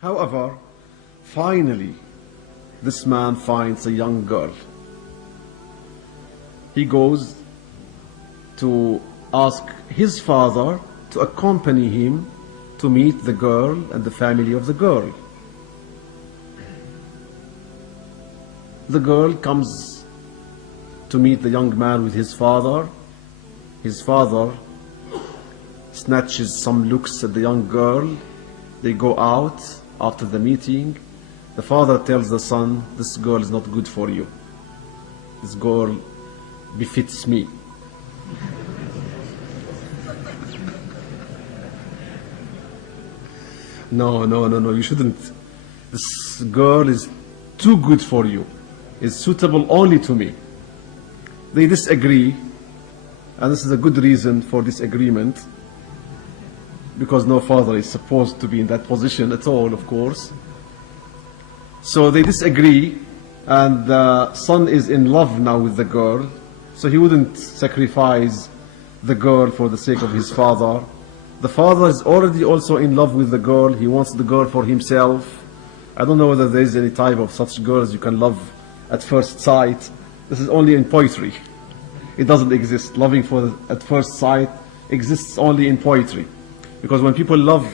However, finally, this man finds a young girl. He goes to ask his father to accompany him to meet the girl and the family of the girl. The girl comes to meet the young man with his father. His father snatches some looks at the young girl. They go out after the meeting. The father tells the son, this girl is not good for you. This girl befits me. No, you shouldn't. This girl is too good for you. It's suitable only to me. They disagree, and this is a good reason for disagreement, because no father is supposed to be in that position at all, of course. So they disagree, and the son is in love now with the girl, so he wouldn't sacrifice the girl for the sake of his father. The father is already also in love with the girl. He wants the girl for himself. I don't know whether there is any type of such girls you can love at first sight. This is only in poetry. It doesn't exist. Loving at first sight exists only in poetry. Because when people love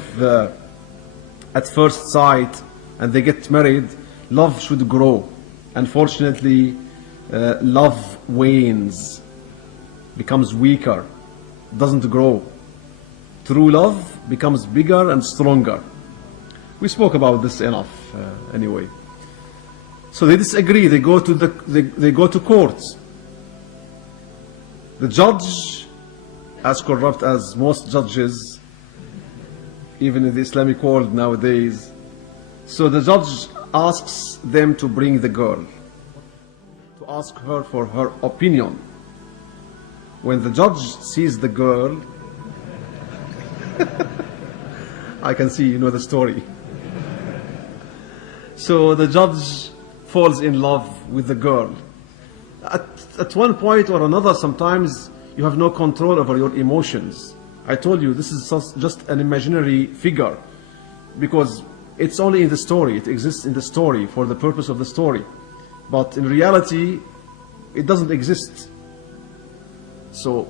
at first sight and they get married, love should grow. Unfortunately, love wanes, becomes weaker, doesn't grow. True love becomes bigger and stronger. We spoke about this enough anyway. So they disagree. They go to court. The judge, as corrupt as most judges, even in the Islamic world nowadays, so the judge asks them to bring the girl, to ask her for her opinion. When the judge sees the girl, I can see you know the story. So the judge falls in love with the girl. At one point or another, sometimes you have no control over your emotions. I told you this is just an imaginary figure, because it's only in the story. It exists in the story for the purpose of the story. But in reality, it doesn't exist. So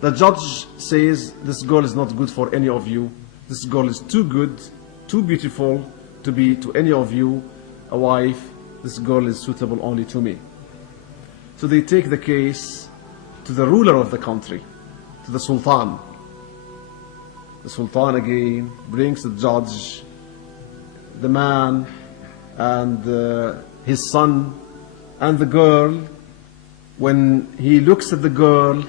the judge says, this girl is not good for any of you. This girl is too good, too beautiful to be to any of you a wife. This girl is suitable only to me. So they take the case to the ruler of the country, to the Sultan. The Sultan again brings the judge, the man, and his son, and the girl. When he looks at the girl,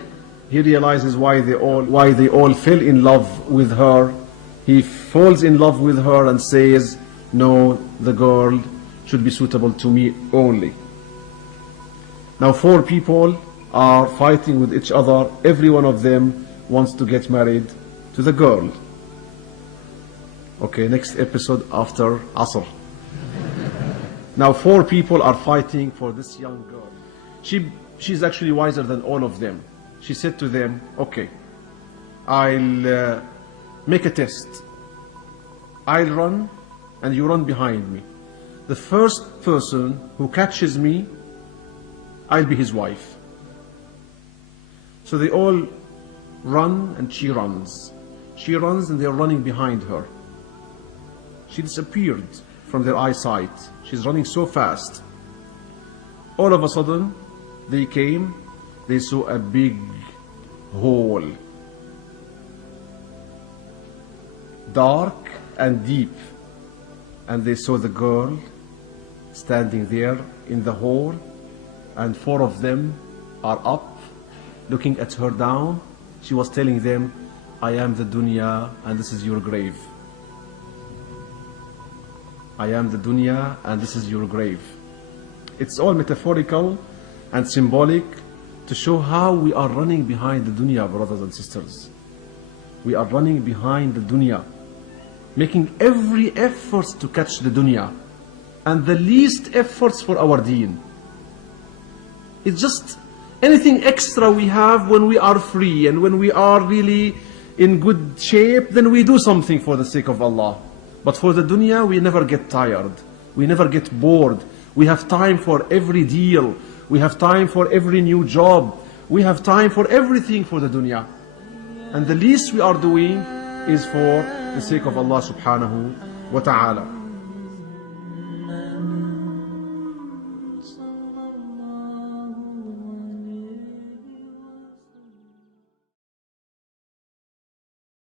he realizes why they all fell in love with her. He falls in love with her and says, no, the girl should be suitable to me only. Now 4 people are fighting with each other. Every one of them wants to get married to the girl. Okay, next episode after Asr. Now 4 people are fighting for this young girl. She's actually wiser than all of them. She said to them, okay, I'll make a test. I'll run and you run behind me. The first person who catches me, I'll be his wife. So they all run and she runs. She runs and they're running behind her. She disappeared from their eyesight. She's running so fast. All of a sudden, they came, they saw a big hole, dark and deep, and they saw the girl standing there in the hole, and 4 of them are up, looking at her down. She was telling them, I am the Dunya and this is your grave. I am the Dunya and this is your grave. It's all metaphorical and symbolic to show how we are running behind the dunya, brothers and sisters. We are running behind the dunya, making every effort to catch the dunya, and the least efforts for our deen. It's just anything extra we have when we are free and when we are really in good shape, then we do something for the sake of Allah. But for the dunya, we never get tired. We never get bored. We have time for every deal. We have time for every new job. We have time for everything for the dunya. And the least we are doing is for the sake of Allah subhanahu wa ta'ala.